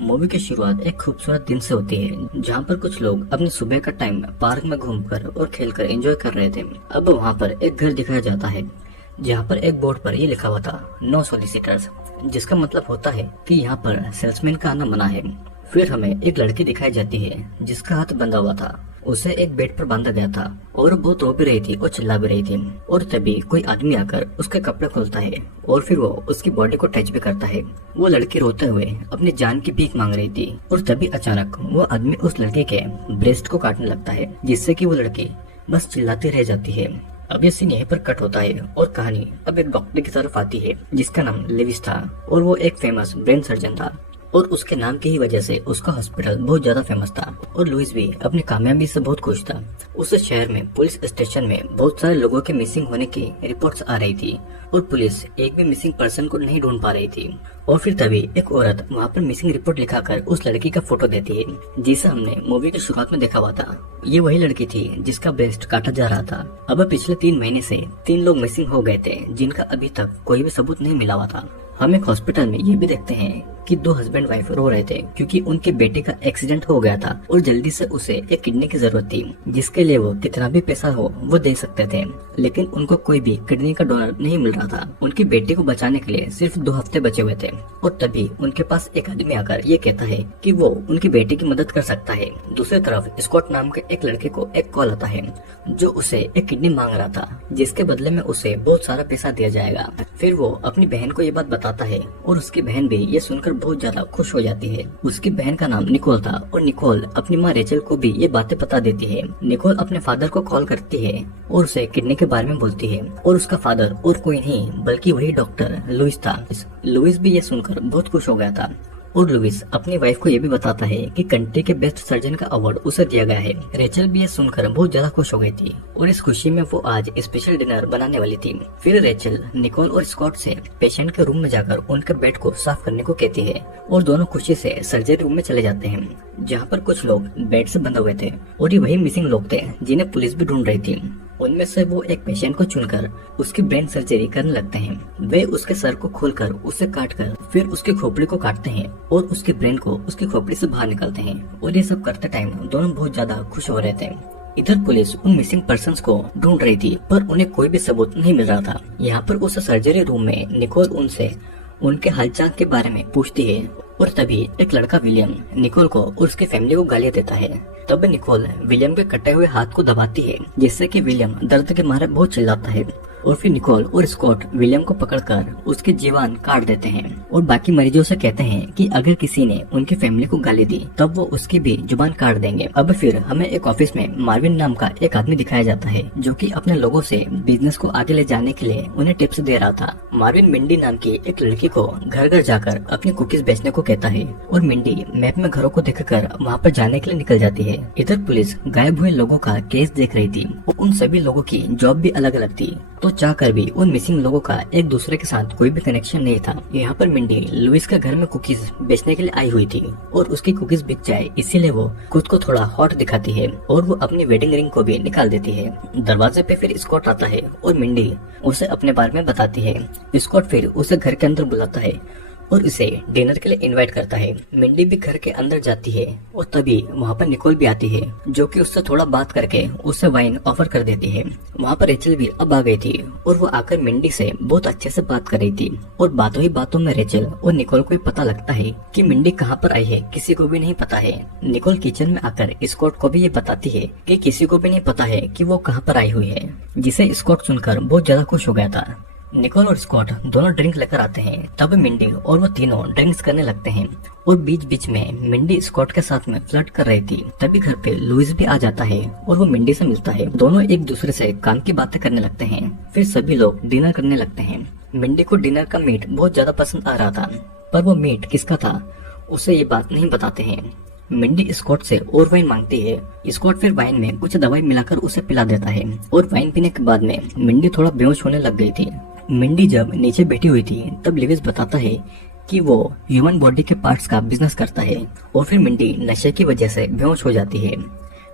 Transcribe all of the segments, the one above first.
Movie की शुरुआत एक खूबसूरत दिन से होती है जहाँ पर कुछ लोग अपने सुबह का टाइम पार्क में घूमकर और खेलकर एंजॉय कर रहे थे। अब वहाँ पर एक घर दिखाया जाता है जहाँ पर एक बोर्ड पर ये लिखा हुआ था नो सोलिसिटर्स, जिसका मतलब होता है कि यहाँ पर सेल्समैन का आना मना है। फिर हमें एक लड़की दिखाई जाती है जिसका हाथ बंधा हुआ था, उसे एक बेड पर बांधा गया था और बहुत रो भी रही थी और चिल्ला भी रही थी। और तभी कोई आदमी आकर उसके कपड़े खोलता है और फिर वो उसकी बॉडी को टच भी करता है। वो लड़की रोते हुए अपनी जान की भीख मांग रही थी और तभी अचानक वो आदमी उस लड़के के ब्रेस्ट को काटने लगता है, जिससे कि वो लड़की बस चिल्लाती रह जाती है। अब ये सीन यहीं पर कट होता है और कहानी अब एक डॉक्टर की तरफ आती है जिसका नाम लेविस था और वो एक फेमस ब्रेन सर्जन था और उसके नाम की ही वजह से उसका हॉस्पिटल बहुत ज्यादा फेमस था। और लुइस भी अपनी कामयाबी से बहुत खुश था। उस शहर में पुलिस स्टेशन में बहुत सारे लोगों के मिसिंग होने की रिपोर्ट्स आ रही थी और पुलिस एक भी मिसिंग पर्सन को नहीं ढूंढ पा रही थी। और फिर तभी एक औरत वहाँ पर मिसिंग रिपोर्ट लिखाकर उस लड़की का फोटो देती है जिसे हमने मूवी की शुरुआत में देखा हुआ था। ये वही लड़की थी जिसका ब्रेस्ट काटा जा रहा था। अब पिछले 3 महीने से 3 लोग मिसिंग हो गए थे जिनका अभी तक कोई भी सबूत नहीं मिला हुआ था। हम एक हॉस्पिटल में ये भी देखते हैं कि 2 हस्बैंड वाइफ रो रहे थे क्योंकि उनके बेटे का एक्सीडेंट हो गया था और जल्दी से उसे एक किडनी की जरूरत थी, जिसके लिए वो कितना भी पैसा हो वो दे सकते थे, लेकिन उनको कोई भी किडनी का डोनर नहीं मिल रहा था। उनकी बेटी को बचाने के लिए सिर्फ 2 हफ्ते बचे हुए थे और तभी उनके पास एक आदमी आकर ये कहता है कि वो उनकी बेटी की मदद कर सकता है। दूसरी तरफ स्कॉट नाम के एक लड़के को एक कॉल आता है जो उसे एक किडनी मांग रहा था, जिसके बदले में उसे बहुत सारा पैसा दिया जाएगा। फिर वो अपनी बहन को ये बात बताता है और उसकी बहन भी ये सुनकर बहुत ज्यादा खुश हो जाती है। उसकी बहन का नाम निकोल था और निकोल अपनी माँ रेचल को भी ये बातें बता देती है। निकोल अपने फादर को कॉल करती है और उसे किडनी के बारे में बोलती है और उसका फादर और कोई नहीं बल्कि वही डॉक्टर लुइस था। लुइस भी ये सुनकर बहुत खुश हो गया था और लुइस अपनी वाइफ को ये भी बताता है कि कंट्री के बेस्ट सर्जन का अवार्ड उसे दिया गया है। रेचल भी ये सुनकर बहुत ज्यादा खुश हो गई थी और इस खुशी में वो आज स्पेशल डिनर बनाने वाली थी। फिर रेचल निकोल और स्कॉट से पेशेंट के रूम में जाकर उनके बेड को साफ करने को कहती है और दोनों खुशी से सर्जरी रूम में चले जाते हैं जहाँ पर कुछ लोग बेड से बंधे हुए थे और ये वही मिसिंग लोग थे जिन्हें पुलिस भी ढूंढ रही थी। उनमें से वो एक पेशेंट को चुनकर उसकी ब्रेन सर्जरी करने लगते हैं। वे उसके सर को खोलकर उसे काटकर फिर उसकी खोपड़ी को काटते हैं और उसके ब्रेन को उसकी खोपड़ी से बाहर निकालते हैं और ये सब करते टाइम दोनों बहुत ज्यादा खुश हो रहे थे। इधर पुलिस उन मिसिंग पर्सन्स को ढूंढ रही थी पर उन्हें कोई भी सबूत नहीं मिल रहा था। यहाँ पर उस सर्जरी रूम में निकोल उनसे उनके हालचाल के बारे में पूछती है और तभी एक लड़का विलियम निकोल को और उसकी फैमिली को गालियां देता है। तब निकोल विलियम के कटे हुए हाथ को दबाती है जिससे कि विलियम दर्द के मारे बहुत चिल्लाता है और फिर निकोल और स्कॉट विलियम को पकड़कर उसके जीवान काट देते हैं और बाकी मरीजों से कहते हैं कि अगर किसी ने उनकी फैमिली को गाली दी तब वो उसकी भी जुबान काट देंगे। अब फिर हमें एक ऑफिस में मार्विन नाम का एक आदमी दिखाया जाता है जो कि अपने लोगों से बिजनेस को आगे ले जाने के लिए उन्हें टिप्स दे रहा था। मार्विन मिंडी नाम की एक लड़की को घर घर जाकर अपनी कुकीज बेचने को कहता है और मिंडी मैप में घरों को देखकर वहाँ पर जाने के लिए निकल जाती है। इधर पुलिस गायब हुए लोगों का केस देख रही थी और उन सभी लोगों की जॉब भी अलग अलग थी, तो चाहकर भी उन मिसिंग लोगों का एक दूसरे के साथ कोई भी कनेक्शन नहीं था। यहाँ पर मिंडी लुइस के घर में कुकीज बेचने के लिए आई हुई थी और उसकी कुकीज बिक जाए इसीलिए वो खुद को थोड़ा हॉट दिखाती है और वो अपनी वेडिंग रिंग को भी निकाल देती है। दरवाजे पे फिर स्कॉट आता है और मिंडी उसे अपने बारे में बताती है। स्कॉट फिर उसे घर के अंदर बुलाता है और उसे डिनर के लिए इनवाइट करता है। मिंडी भी घर के अंदर जाती है और तभी वहाँ पर निकोल भी आती है जो कि उससे थोड़ा बात करके उसे वाइन ऑफर कर देती है। वहाँ पर रेचल भी अब आ गई थी और वो आकर मिंडी से बहुत अच्छे से बात कर रही थी और बातों ही बातों में रेचल और निकोल को पता लगता है कि मिंडी कहाँ पर आई है किसी को भी नहीं पता है। निकोल किचन में आकर स्कॉट को भी ये बताती है कि किसी को भी नहीं पता है कि वो कहाँ पर आई हुई है, जिसे स्कॉट सुनकर बहुत ज्यादा खुश हो गया था। निकोल और स्कॉट दोनों ड्रिंक लेकर आते हैं। तब मिंडी और वो तीनों ड्रिंक्स करने लगते हैं और बीच बीच में मिंडी स्कॉट के साथ में फ्लर्ट कर रही थी। तभी घर पे लुइस भी आ जाता है और वो मिंडी से मिलता है। दोनों एक दूसरे से काम की बातें करने लगते हैं। फिर सभी लोग डिनर करने लगते हैं। मिंडी को डिनर का मीट बहुत ज्यादा पसंद आ रहा था पर वो मीट किसका था उसे ये बात नहीं बताते हैं। मिंडी स्कॉट से और वाइन मांगती है। स्कॉट फिर वाइन में कुछ दवाई मिलाकर उसे पिला देता है और वाइन पीने के बाद में मिंडी थोड़ा बेहोश होने लग गई थी। मिंडी जब नीचे बैठी हुई थी तब लिविस बताता है कि वो ह्यूमन बॉडी के पार्ट्स का बिजनेस करता है और फिर मिंडी नशे की वजह से बेहोश हो जाती है।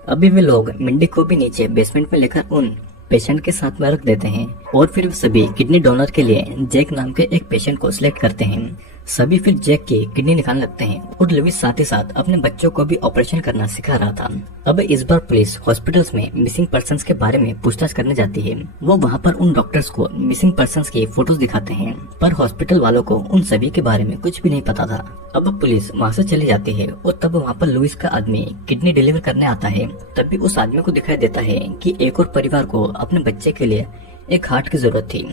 अभी वे लोग मिंडी को भी नीचे बेसमेंट में लेकर उन पेशेंट के साथ में रख देते हैं और फिर सभी किडनी डोनर के लिए जैक नाम के एक पेशेंट को सिलेक्ट करते हैं। सभी फिर जैक की किडनी निकालने लगते हैं और लुइस साथ ही साथ अपने बच्चों को भी ऑपरेशन करना सिखा रहा था। अब इस बार पुलिस हॉस्पिटल्स में मिसिंग पर्संस के बारे में पूछताछ करने जाती है। वो वहाँ पर उन डॉक्टर्स को मिसिंग पर्संस की फोटोज दिखाते हैं, पर हॉस्पिटल वालों को उन सभी के बारे में कुछ भी नहीं पता था। अब पुलिस वहाँ से चली जाती है और तब वहाँ पर लुइस का आदमी किडनी डिलीवर करने आता है। तभी उस आदमी को दिखाई देता है कि एक और परिवार को अपने बच्चे के लिए एक हार्ट की जरूरत थी।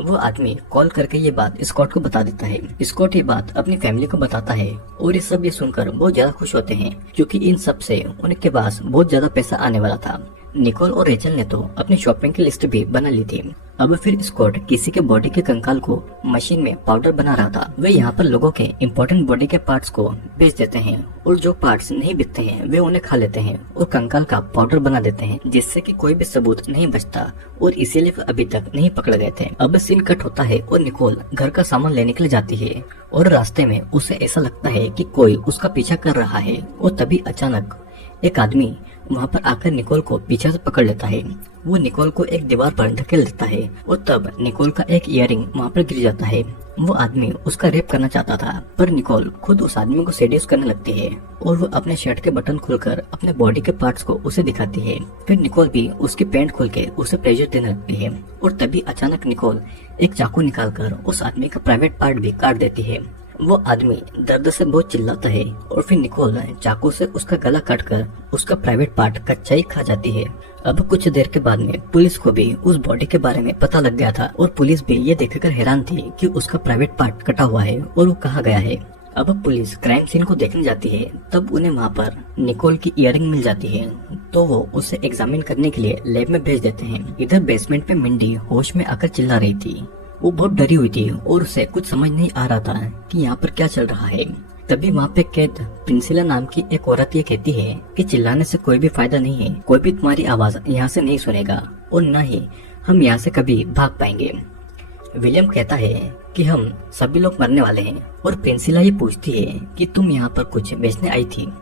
वो आदमी कॉल करके ये बात स्कॉट को बता देता है। स्कॉट ये बात अपनी फैमिली को बताता है और ये सब ये सुनकर बहुत ज्यादा खुश होते हैं, क्योंकि इन सब से उनके पास बहुत ज्यादा पैसा आने वाला था। निकोल और रेचल ने तो अपनी शॉपिंग की लिस्ट भी बना ली थी। अब फिर स्कॉट किसी के बॉडी के कंकाल को मशीन में पाउडर बना रहा था। वे यहाँ पर लोगों के इम्पोर्टेंट बॉडी के पार्ट्स को बेच देते हैं और जो पार्ट्स नहीं बिकते हैं वे उन्हें खा लेते हैं और कंकाल का पाउडर बना देते हैं, जिससे कि कोई भी सबूत नहीं बचता और इसीलिए वे अभी तक नहीं पकड़े गए थे। अब सीन कट होता है और निकोल घर का सामान लेने के लिए जाती है और रास्ते में उसे ऐसा लगता है कि कोई उसका पीछा कर रहा है और तभी अचानक एक आदमी वहाँ पर आकर निकोल को पीछे से पकड़ लेता है। वो निकोल को एक दीवार पर धकेल देता है और तब निकोल का एक इयररिंग वहाँ पर गिर जाता है। वो आदमी उसका रेप करना चाहता था, पर निकोल खुद उस आदमी को सेड्यूस करने लगती है और वो अपने शर्ट के बटन खोलकर अपने बॉडी के पार्ट्स को उसे दिखाती है। फिर निकोल भी उसकी पैंट खोल के उसे प्लेजर देने लगती है और तभी अचानक निकोल एक चाकू निकालकर उस आदमी का प्राइवेट पार्ट भी काट देती है। वो आदमी दर्द से बहुत चिल्लाता है और फिर निकोल चाकू से उसका गला काटकर उसका प्राइवेट पार्ट कच्चा ही खा जाती है। अब कुछ देर के बाद में पुलिस को भी उस बॉडी के बारे में पता लग गया था और पुलिस भी ये देखकर हैरान थी कि उसका प्राइवेट पार्ट कटा हुआ है और वो कहाँ गया है। अब पुलिस क्राइम सीन को देखने जाती है, तब उन्हें वहाँ पर निकोल की इयररिंग मिल जाती है, तो वो उसे एग्जामिन करने के लिए लैब में भेज देते हैं। इधर बेसमेंट में मिंडी होश में आकर चिल्ला रही थी। वो बहुत डरी हुई थी और उसे कुछ समझ नहीं आ रहा था कि यहाँ पर क्या चल रहा है। तभी वहाँ पे कैद प्रिंसिला नाम की एक औरत ये कहती है कि चिल्लाने से कोई भी फायदा नहीं है, कोई भी तुम्हारी आवाज यहाँ से नहीं सुनेगा और न ही हम यहाँ से कभी भाग पाएंगे। विलियम कहता है कि हम सभी लोग मरने वाले हैं और प्रिंसिला ये पूछती है कि तुम यहाँ पर कुछ बेचने आई थी,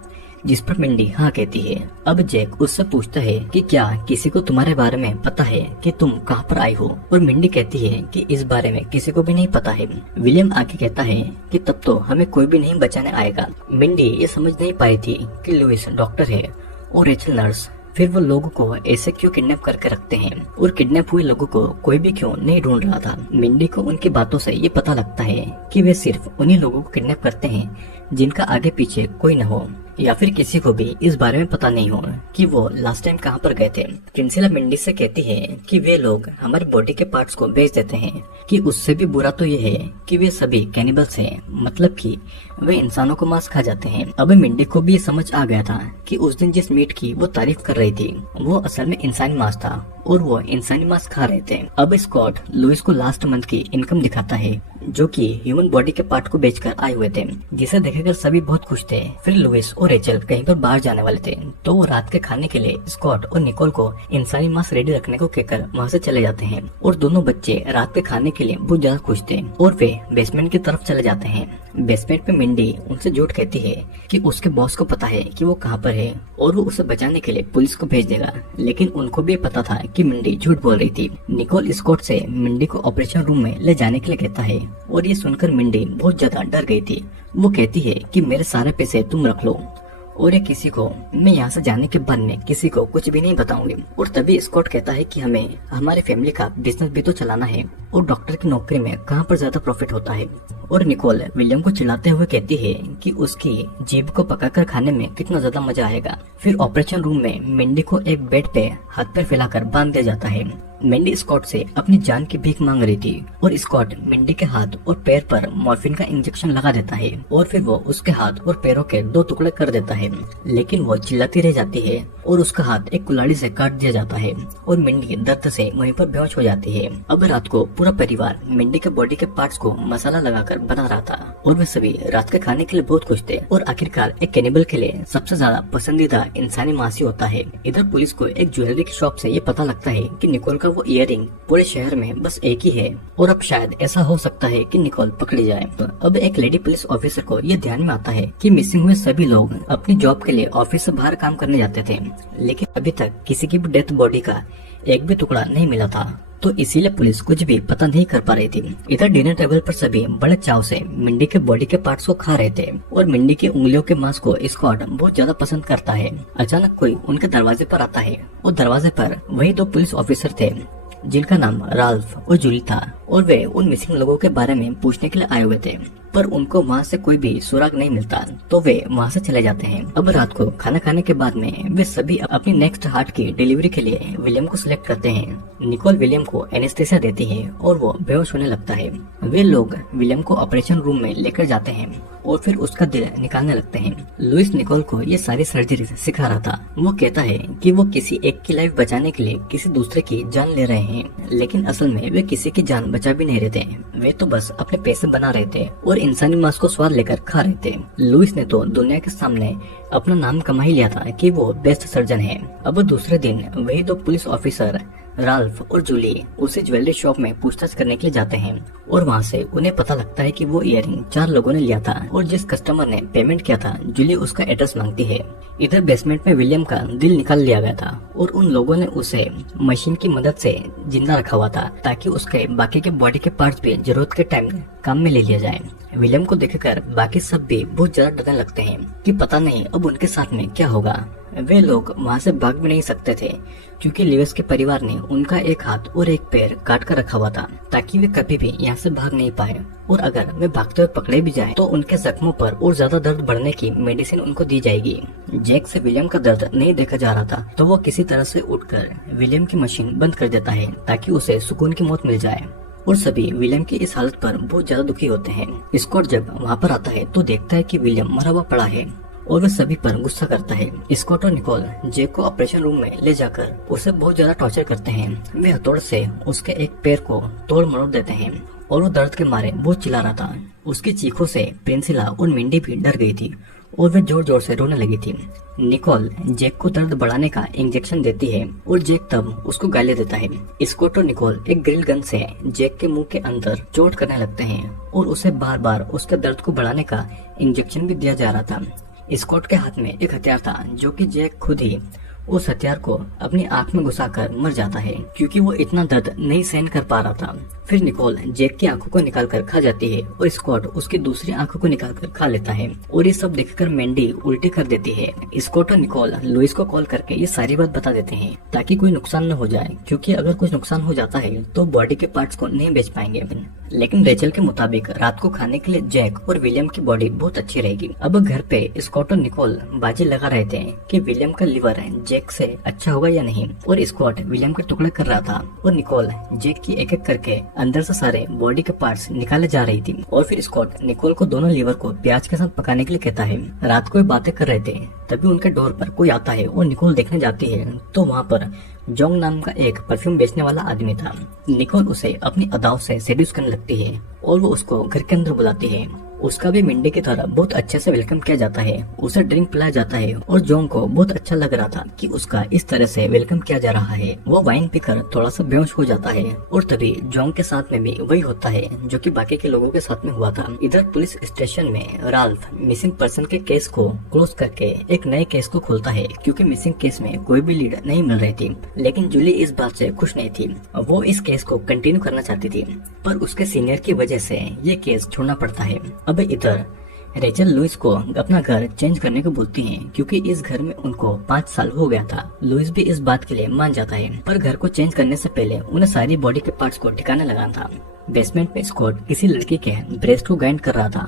जिस पर मिंडी हाँ कहती है। अब जैक उससे पूछता है कि क्या किसी को तुम्हारे बारे में पता है कि तुम कहाँ पर आई हो, और मिंडी कहती है कि इस बारे में किसी को भी नहीं पता है। विलियम आके कहता है कि तब तो हमें कोई भी नहीं बचाने आएगा। मिंडी ये समझ नहीं पाई थी कि लुइस डॉक्टर है और रेचल नर्स, फिर वो लोगों को ऐसे क्यों किडनैप करके रखते हैं और किडनैप हुए लोगों को कोई भी क्यों नहीं ढूंढ रहा था। मिंडी को उनकी बातों से ये पता लगता है कि वे सिर्फ उन्हीं लोगों को किडनैप करते हैं जिनका आगे पीछे कोई न हो, या फिर किसी को भी इस बारे में पता नहीं हो कि वो लास्ट टाइम कहाँ पर गए थे। प्रिंसिला मिंडी से कहती है कि वे लोग हमारे बॉडी के पार्ट्स को बेच देते हैं, कि उससे भी बुरा तो ये है कि वे सभी कैनिबल्स हैं, मतलब कि वे इंसानों को मांस खा जाते हैं। अब मिंडी को भी ये समझ आ गया था कि उस दिन जिस मीट की वो तारीफ कर रही थी वो असल में इंसानी मांस था और वो इंसानी मांस खा रहे थे। अब स्कॉट लुइस को लास्ट मंथ की इनकम दिखाता है, जो कि ह्यूमन बॉडी के पार्ट को बेचकर आए हुए थे, जिसे देखकर सभी बहुत खुश थे। फिर लुइस और रेचल कहीं पर बाहर जाने वाले थे, तो वो रात के खाने के लिए स्कॉट और निकोल को इंसानी मांस रेडी रखने को कहकर वहाँ से चले जाते हैं और दोनों बच्चे रात के खाने के लिए बहुत ज्यादा खुश थे और वे बेसमेंट की तरफ चले जाते हैं। बेसमेंट में मिंडी उनसे झूठ कहती है कि उसके बॉस को पता है कि वो कहाँ पर है और वो उसे बचाने के लिए पुलिस को भेज देगा, लेकिन उनको भी पता था कि मिंडी झूठ बोल रही थी। निकोल स्कॉट से मिंडी को ऑपरेशन रूम में ले जाने के लिए कहता है और ये सुनकर मिंडी बहुत ज्यादा डर गई थी। वो कहती है कि मेरे सारे पैसे तुम रख लो और ये किसी को मैं यहाँ से जाने के बाद में किसी को कुछ भी नहीं बताऊंगी। और तभी स्कॉट कहता है कि हमें हमारी फैमिली का बिजनेस भी तो चलाना है और डॉक्टर की नौकरी में कहाँ पर ज्यादा प्रॉफिट होता है। और निकोल विलियम को चिल्लाते हुए कहती है कि उसकी जीभ को पकाकर खाने में कितना ज्यादा मजा आएगा। फिर ऑपरेशन रूम में मिंडी को एक बेड पे हाथ पैर फैलाकर बांध दिया जाता है। मिंडी स्कॉट से अपनी जान की भीख मांग रही थी और स्कॉट मिंडी के हाथ और पैर पर मॉर्फिन का इंजेक्शन लगा देता है और फिर वो उसके हाथ और पैरों के 2 टुकड़े कर देता है, लेकिन वो चिल्लाती रह जाती है और उसका हाथ एक कुल्हाड़ी से काट दिया जाता है और मिंडी दर्द से वहीं पर बेहोश हो जाती है। अब रात को पूरा परिवार मिंडी के बॉडी के पार्ट्स को मसाला लगाकर बना रहा था और वे सभी रात के खाने के लिए बहुत खुश थे। और आखिरकार एक कैनिबल के लिए सबसे ज्यादा पसंदीदा इंसानी मांस होता है। इधर पुलिस को एक ज्वेलरी की शॉप से ये पता लगता है कि निकोल वो इयररिंग पूरे शहर में बस एक ही है और अब शायद ऐसा हो सकता है कि निकोल पकड़ी जाए। तो अब एक लेडी पुलिस ऑफिसर को ये ध्यान में आता है कि मिसिंग हुए सभी लोग अपनी जॉब के लिए ऑफिस से बाहर काम करने जाते थे, लेकिन अभी तक किसी की भी डेथ बॉडी का एक भी टुकड़ा नहीं मिला था। तो इसीलिए पुलिस कुछ भी पता नहीं कर पा रही थी। इधर डिनर टेबल पर सभी बड़े चाव से मिंडी के बॉडी के पार्ट्स को खा रहे थे और मिंडी की उंगलियों के मांस को स्कॉट बहुत ज्यादा पसंद करता है। अचानक कोई उनके दरवाजे पर आता है और दरवाजे पर वही दो पुलिस ऑफिसर थे जिनका नाम राल्फ और जूली था और वे उन मिसिंग लोगों के बारे में पूछने के लिए आए हुए थे, पर उनको वहाँ से कोई भी सुराग नहीं मिलता तो वे वहाँ से चले जाते हैं। अब रात को खाना खाने के बाद में वे सभी अपनी नेक्स्ट हार्ट की डिलीवरी के लिए विलियम को सिलेक्ट करते हैं। निकोल विलियम को एनेस्थेसिया देती है और वो बेहोश होने लगता है। वे लोग विलियम को ऑपरेशन रूम में लेकर जाते हैं और फिर उसका दिल निकालने लगते हैं। लुइस निकोल को ये सारी सर्जरी सिखा रहा था। वो कहता है कि वो किसी एक की लाइफ बचाने के लिए किसी दूसरे की जान ले रहे हैं, लेकिन असल में वे किसी की जान बचा भी नहीं रहे थे। वे तो बस अपने पैसे बना रहे थे और इंसानी मांस को स्वाद लेकर खा रहे थे। लुइस ने तो दुनिया के सामने अपना नाम कमा ही लिया था कि वो बेस्ट सर्जन है। अब दूसरे दिन वही दो पुलिस ऑफिसर राल्फ और जूली उसे ज्वेलरी शॉप में पूछताछ करने के लिए जाते हैं और वहाँ से उन्हें पता लगता है कि वो इयररिंग 4 लोगों ने लिया था और जिस कस्टमर ने पेमेंट किया था जूली उसका एड्रेस मांगती है। इधर बेसमेंट में विलियम का दिल निकाल लिया गया था और उन लोगों ने उसे मशीन की मदद से जिंदा रखा हुआ था ताकि उसके बाकी के बॉडी के पार्ट्स भी जरूरत के टाइम काम में ले लिया जाए। विलियम को देखकर बाकी सब भी बहुत ज्यादा डरने लगते हैं कि पता नहीं अब उनके साथ में क्या होगा। वे लोग वहाँ से भाग भी नहीं सकते थे क्योंकि लिवेस के परिवार ने उनका एक हाथ और एक पैर काट कर रखा हुआ था ताकि वे कभी भी यहाँ से भाग नहीं पाए, और अगर वे भागते हुए पकड़े भी जाए तो उनके जख्मों पर और ज्यादा दर्द बढ़ने की मेडिसिन उनको दी जाएगी। जैक से विलियम का दर्द नहीं देखा जा रहा था तो वो किसी तरह से उठकर विलियम की मशीन बंद कर देता है ताकि उसे सुकून की मौत मिल जाए, और सभी विलियम की इस हालत पर बहुत ज्यादा दुखी होते हैं। स्कॉट जब वहाँ पर आता है तो देखता है कि विलियम मरा हुआ पड़ा है और वह सभी पर गुस्सा करता है। स्कॉट और निकोल जैक को ऑपरेशन रूम में ले जाकर उसे बहुत ज्यादा टॉर्चर करते हैं। वे हथौड़े से उसके एक पैर को तोड़ मरोड़ देते हैं और वो दर्द के मारे बहुत चिल्ला रहा था। उसकी चीखों से प्रिंसिला और मिंडी भी डर गई थी और वे जोर जोर से रोने लगी थी। निकोल जैक को दर्द बढ़ाने का इंजेक्शन देती है और जैक तब उसको गाली देता है। स्कॉट और निकोल एक ग्रिल गन से जैक के मुंह के अंदर चोट करने लगते हैं और उसे बार बार उसके दर्द को बढ़ाने का इंजेक्शन भी दिया जा रहा था। स्कॉट के हाथ में एक हथियार था जो कि जैक खुद ही उस हथियार को अपनी आंख में घुसाकर मर जाता है क्योंकि वो इतना दर्द नहीं सहन कर पा रहा था। फिर निकोल जैक की आंखों को निकालकर खा जाती है और स्कॉट उसकी दूसरी आंखों को निकालकर खा लेता है और ये सब देखकर मैंडी उल्टी कर देती है। स्कॉट और निकोल लुइस को कॉल करके ये सारी बात बता देते हैं ताकि कोई नुकसान न हो जाए, क्योंकि अगर कुछ नुकसान हो जाता है तो बॉडी के पार्ट्स को नहीं बेच पाएंगे। लेकिन रेचल के मुताबिक रात को खाने के लिए जैक और विलियम की बॉडी बहुत अच्छी रहेगी। अब घर पे स्कॉट और निकोल बाजी लगा रहे थे कि विलियम का लिवर जैक से अच्छा होगा या नहीं, और स्कॉट विलियम के टुकड़े कर रहा था और निकोल जैक की एक एक करके अंदर से सारे बॉडी के पार्ट्स निकाले जा रही थी। और फिर स्कॉट निकोल को दोनों लीवर को प्याज के साथ पकाने के लिए कहता है। रात को बातें कर रहे थे तभी उनके डोर पर कोई आता है और निकोल देखने जाती है तो वहाँ पर जोंग नाम का एक परफ्यूम बेचने वाला आदमी था। निकोल उसे अपनी अदाओं से सेड्यूस करने लगती है और वो उसको घर के अंदर बुलाती है। उसका भी मिंडी की तरह बहुत अच्छे से वेलकम किया जाता है। उसे ड्रिंक पिलाया जाता है और जोंग को बहुत अच्छा लग रहा था कि उसका इस तरह से वेलकम किया जा रहा है। वो वाइन पीकर थोड़ा सा बेहोश हो जाता है और तभी जोंग के साथ में भी वही होता है जो कि बाकी के लोगों के साथ में हुआ था। इधर पुलिस स्टेशन में राल्फ मिसिंग पर्सन के केस को क्लोज करके एक नए केस को खोलता है क्योंकि मिसिंग केस में कोई भी लीड नहीं मिल रही थी। लेकिन जूली इस बात से खुश नहीं थी। वो इस केस को कंटिन्यू करना चाहती थी पर उसके सीनियर की वजह से ये केस छोड़ना पड़ता है। अब इधर रेचल लुइस को अपना घर चेंज करने को बोलती है क्योंकि इस घर में उनको 5 साल हो गया था। लुइस भी इस बात के लिए मान जाता है पर घर को चेंज करने से पहले उन्हें सारी बॉडी के पार्ट्स को ठिकाने लगाना था। बेसमेंट में स्कॉट किसी लड़की के ब्रेस्ट को ग्राइंड कर रहा था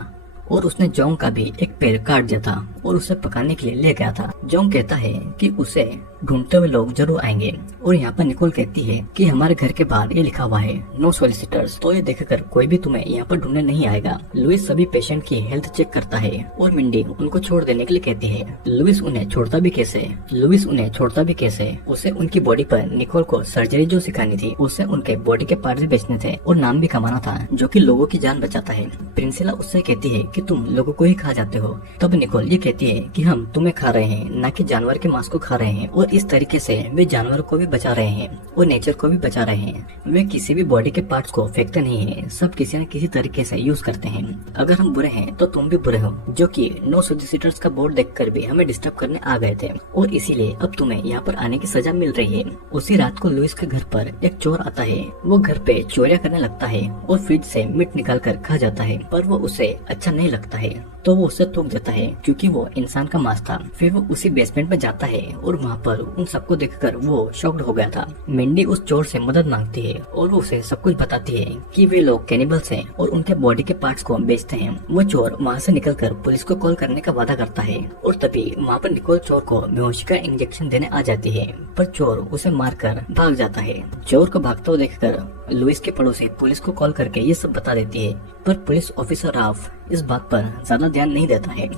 और उसने जोंग का भी एक पैर काट दिया था और उसे पकाने के लिए ले गया था। जोंग कहता है कि उसे ढूंढते हुए लोग जरूर आएंगे और यहाँ पर निकोल कहती है कि हमारे घर के बाहर ये लिखा हुआ है नो सोलिसिटर्स, तो ये देखकर कोई भी तुम्हें यहाँ पर ढूंढने नहीं आएगा। लुइस सभी पेशेंट की हेल्थ चेक करता है और मिंडी उनको छोड़ देने के लिए कहती है। लुइस उन्हें छोड़ता भी कैसे? उसे उनकी बॉडी पर निकोल को सर्जरी जो सिखानी थी उसे उनके बॉडी के पार्ट्स बेचने थे और नाम भी कमाना था जो कि लोगों की जान बचाता है। प्रिंसिला उससे कहती है कि तुम लोगों को ही खा जाते हो। तब निकोल ये कहती है कि हम तुम्हें खा रहे हैं, ना कि जानवर के मांस को खा रहे हैं, और इस तरीके से वे जानवर को भी बचा रहे हैं और नेचर को भी बचा रहे हैं। वे किसी भी बॉडी के पार्ट्स को फेंकते नहीं है, सब किसी न किसी तरीके से यूज करते हैं। अगर हम बुरे हैं तो तुम भी बुरे हो, जो कि नो सोलिसिटर्स का बोर्ड देखकर भी हमें डिस्टर्ब करने आ गए थे, और इसीलिए अब तुम्हें यहाँ पर आने की सजा मिल रही है। उसी रात को लुइस के घर पर एक चोर आता है। वो घर पे चोरियां करने लगता है और फ्रिज से मीट निकाल कर खा जाता है, पर वो उसे अच्छा नहीं लगता है, तो वो उसे थूक देता है क्योंकि वो इंसान का मांस था। फिर वो उसी बेसमेंट में जाता है और वहाँ पर उन सबको देखकर वो शॉक्ड हो गया था। मिंडी उस चोर से मदद मांगती है और वो उसे सब कुछ बताती है कि वे लोग कैनिबल्स हैं और उनके बॉडी के पार्ट्स को बेचते हैं। वो चोर वहाँ से निकलकर पुलिस को कॉल करने का वादा करता है और तभी वहाँ पर निकोल चोर को बेहोशी का इंजेक्शन देने आ जाती है, पर चोर उसे मारकर भाग जाता है। चोर को भागता हुआ देखकर लुइस के पड़ोसी पुलिस को कॉल करके ये सब बता देती है, पर पुलिस ऑफिसर राल्फ इस बात पर ज्यादा ध्यान नहीं देता है।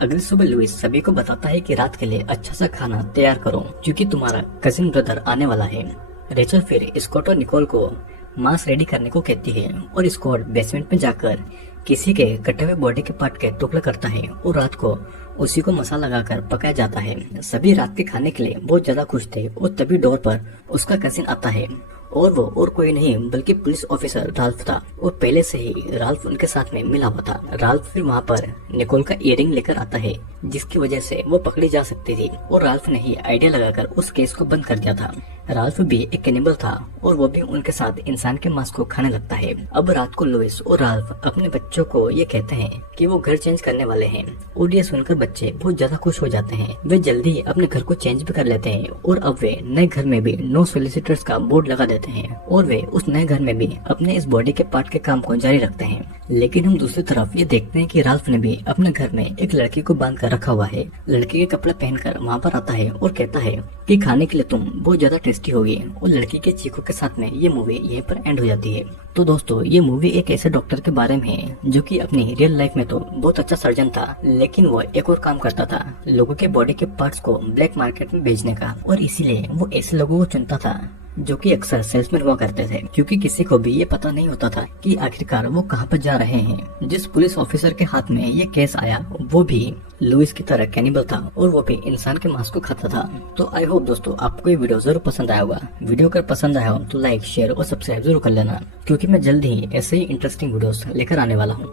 अगली सुबह लुइस सभी को बताता है कि रात के लिए अच्छा सा खाना तैयार करो क्योंकि तुम्हारा कजिन ब्रदर आने वाला है। रेचल फिर स्कॉट और निकोल को मांस रेडी करने को कहती है और स्कॉट बेसमेंट में जाकर किसी के कटे हुए बॉडी के पार्ट के टुकड़े करता है और रात को उसी को मसाला लगाकर पकाया जाता है। सभी रात के खाने के लिए बहुत ज्यादा खुश थे और तभी डोर पर उसका कजिन आता है और वो और कोई नहीं बल्कि पुलिस ऑफिसर राल्फ था, और पहले से ही राल्फ उनके साथ में मिला हुआ था। राल्फ फिर वहाँ पर निकोल का इयररिंग लेकर आता है जिसकी वजह से वो पकड़ी जा सकती थी, और राल्फ ने ही आइडिया लगाकर उस केस को बंद कर दिया था। राल्फ भी एक कैनिबल था और वो भी उनके साथ इंसान के मांस को खाने लगता है। अब रात को लुइस और राल्फ अपने बच्चों को ये कहते हैं कि वो घर चेंज करने वाले हैं, और ये सुनकर बच्चे बहुत ज्यादा खुश हो जाते हैं। वे जल्दी ही अपने घर को चेंज भी कर लेते हैं और अब वे नए घर में भी नो सोलिसिटर्स का बोर्ड लगा देते हैं और वे उस नए घर में भी अपने इस बॉडी के पार्ट के काम को जारी रखते हैं। लेकिन हम दूसरी तरफ ये देखते हैं कि राल्फ ने भी अपने घर में एक लड़की को बांध कर रखा हुआ है। लड़की के कपड़े पहनकर वहाँ पर आता है और कहता है कि खाने के लिए तुम बहुत ज्यादा टेस्टी होगी, और लड़की के चीखों के साथ में ये मूवी यहीं पर एंड हो जाती है। तो दोस्तों, ये मूवी एक ऐसे डॉक्टर के बारे में है जो कि अपनी रियल लाइफ में तो बहुत अच्छा सर्जन था, लेकिन वो एक और काम करता था, लोगों के बॉडी के पार्ट्स को ब्लैक मार्केट में बेचने का, और इसीलिए वो ऐसे लोगों को चुनता था जो कि अक्सर सेल्समैन हुआ करते थे, क्योंकि किसी को भी ये पता नहीं होता था कि आखिरकार वो कहाँ पर जा रहे हैं। जिस पुलिस ऑफिसर के हाथ में ये केस आया वो भी लुइस की तरह कैनिबल था और वो भी इंसान के मांस को खाता था। तो आई होप दोस्तों आपको ये वीडियो जरूर पसंद आया होगा। वीडियो अगर पसंद आया हो तो लाइक, शेयर और सब्सक्राइब जरूर कर लेना, क्योंकि मैं जल्द ही ऐसे ही इंटरेस्टिंग वीडियोस लेकर आने वाला हूँ।